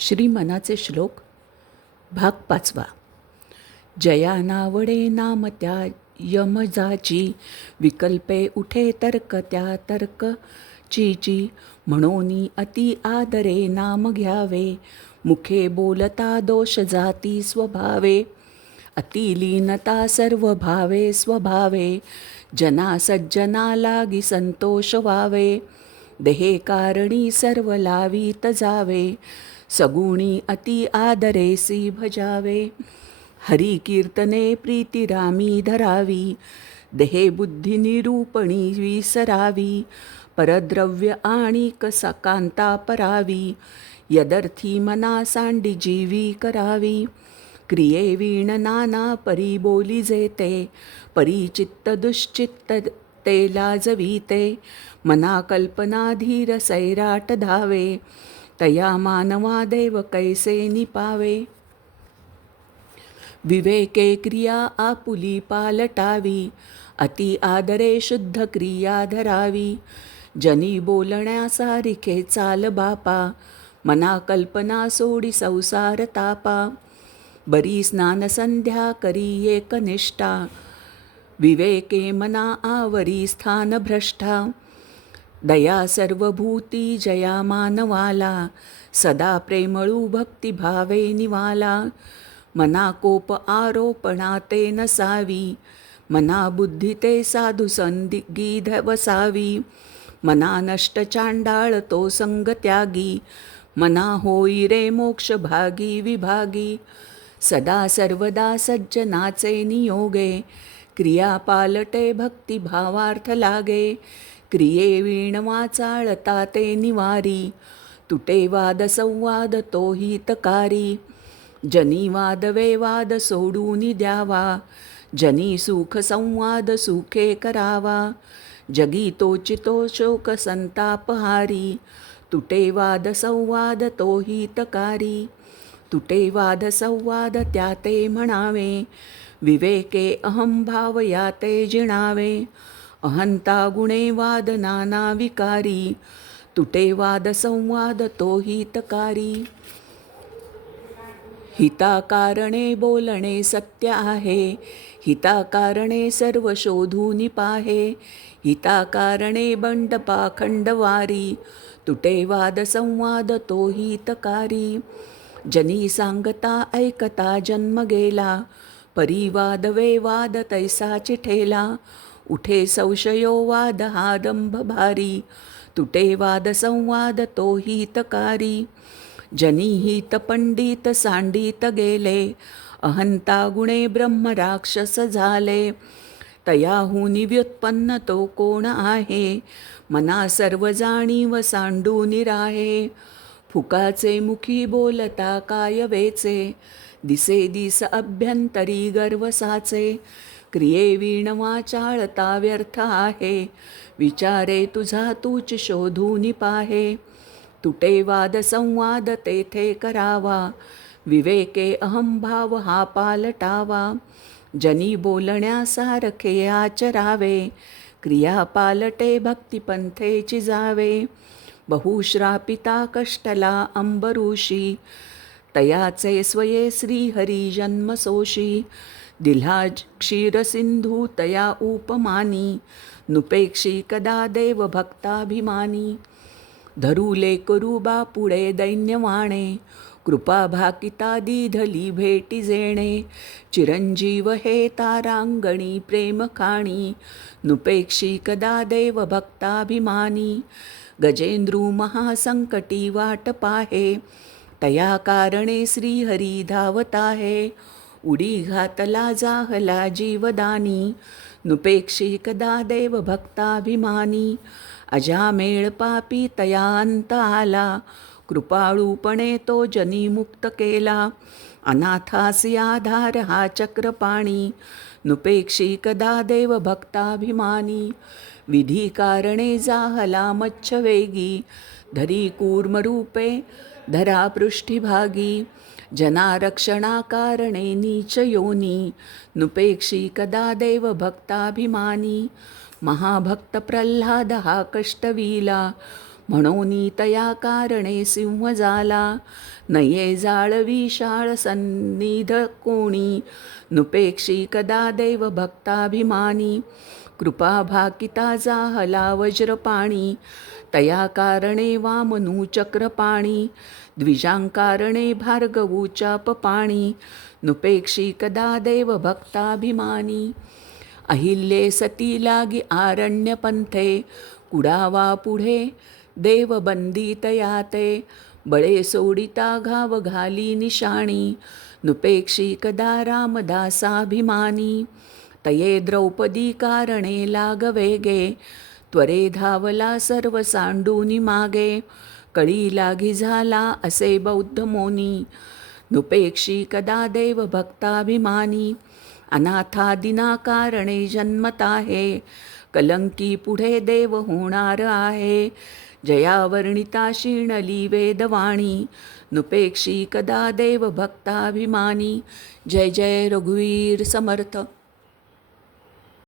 श्रीमनाचे श्लोक भाग पाचवा. जया नावडे नाम त्या यमजाची विकल्पे उठे तर्क त्या तर्क. चीची म्हणून अति आदरे नाम घ्यावे मुखे बोलता दोष जाती स्वभावे. अतिलीनता सर्व भावे स्वभावे जना सज्जना लागी संतोष व्हावे देहे कारणी सर्व लावीत जावे. सगुणी अति आदरेसी भजावे हरी कीर्तने प्रीतिरामी धरावी। देहे बुद्धी निरूपणी विसरावी। परद्रव्य आणि कसा कांता परावी। यदर्थी मना सांडी जीवी करावी। क्रिये वीण नाना परी बोली जेते। परिचित्त दुश्चित्त ते लाजवीते। मना कल्पना धीर सैराट धावे। तया मानवा देव कैसे निपावे विवेके क्रिया आपुली पालटावी अति आदरे शुद्ध क्रिया धरावी। जनी बोलण्यासारिखे चाल बापा मना कल्पना सोडी संसार तापा। बरी स्नान संध्या करी एकनिष्ठा विवेके मना आवरी स्थान भ्रष्टा। दया सर्वभूती जया मानवाला सदा प्रेमळू भक्तिभावे निवाला। मना कोप आरोपणा ते नसावी मना बुद्धी ते साधू संगीध वसावी मना नष्ट चांडाळ तो संग त्यागी मना होई रे मोक्ष भागी विभागी। सदा सर्वदा सज्जनाचे नियोगे क्रिया पालटे भक्तिभावार्थ लागे। क्रिये वीण वाचाळता ते निवारी. तुटे वाद संवाद तो हितकारी. जनी वाद वेवाद सोडून द्यावा. जनी सुख संवाद सुखे करावा. जगी तोचितो शोक संतापहारी तुटे वाद संवाद तो हितकारी. तुटे वाद संवाद त्या ते म्हणावे. विवेके अहंभाव या ते जिणावे. अहंता गुणे वाद नाना विकारी तुटे वाद संवाद तो हितकारी. हिताकारणे बोलणे सत्य आहे हिताकारणे सर्व शोधून पाहे. हिताकारणे बंड पाखंडवारी तुटे वाद संवाद तो हितकारी. जनी सांगता ऐकता जन्म गेला परिवाद वे वाद तैसा चिठेला उठे संशयो वाद हा दंभ भारी तुटे वाद संवाद तो हितकारी. जनी हित पंडित सांडित गेले अहंता गुणे ब्रह्म राक्षस झाले. तयाहून व्युत्पन्न तो कोण आहे? मना सर्व जाणीव सांडू निराहे फुकाचे मुखी बोलता काय वेचे? दिसे दिस अभ्यंतरी गर्वसाचे क्रिये वीण वाचाळता व्यर्थ आहे. विचारे तुझा तूच शोधून पाहे तुटे वाद संवाद तेथे करावा. विवेके अहंभाव हा पालटावा. जनी बोलण्यासारखे आचरावे. क्रिया पालटे भक्तिपंथेची जावे. बहुश्रापिता कष्टला अंबरुषी. तयाचे स्वये श्रीहरी जन्मसोशी दिल्हा क्षीरसिंधू तया उपमानी। नुपेक्षी कदा देव भक्ताभिमानी धरुले कुरुबा पुढे दैन्यवाणे। कृपा भाकिता दीधली भेटी जेणे। चिरंजीव हे तारांगणी प्रेमखाणी नुपेक्षी कदा देव भक्ताभिमानी गजेंद्रू महासंकटी वाट पाहे। तया कारणे श्रीहरी धावत आहे. उडी घातला जाहला जीवदानी. नुपेक्षी कदा देव भक्ताभिमानी अजामेळ पापी तया अंत आला कृपाळूपणे तो जनी मुक्त केला. अनाथासी आधार हा चक्रपाणी. नुपेक्षी कदा देव भक्ताभिमानी विधी कारणे जाहला मच्छवेगी. धरी कूर्मरूपे धरापृष्ठभागी जनारक्षणाकारणे नीच योनी नुपेक्षी कदा देव भक्ताभिमानी महाभक्त प्रल्हाद हा कष्टवीला म्हणून तया कारणे सिंह झाला नये जाळवी शाळ सन्निध कोणी नुपेक्षी कदा देव कृपाभाकिता कृपा भाकिता जाहला वज्रपाणी तया कारणे वामनू चक्रपाणी द्विजांकारणे भार्गवू चापपाणी नुपेक्षी कदा देव भक्ताभिमानी अहिल्ये सती लागी आरण्यपंथे कुडावा पुढे देव बंदितया ते बळे सोडिता घाव घाली निशाणी नुपेक्षी कदा रामदासाभिमानी। तये द्रौपदी कारणे लागवेगे त्वरे धावला सर्व सांडूनी मागे कळी लागी झाला असे बौद्ध मोनी नुपेक्षी कदा देव भक्ताभिमानी अनाथादिना कारणे जन्मत आहे कलंकी पुढे देव होणार आहे जयावर्णिता शीणली वेदवाणी नुपेक्षी कदा देव भक्ताभिमानी जय जय रघुवीर समर्थ.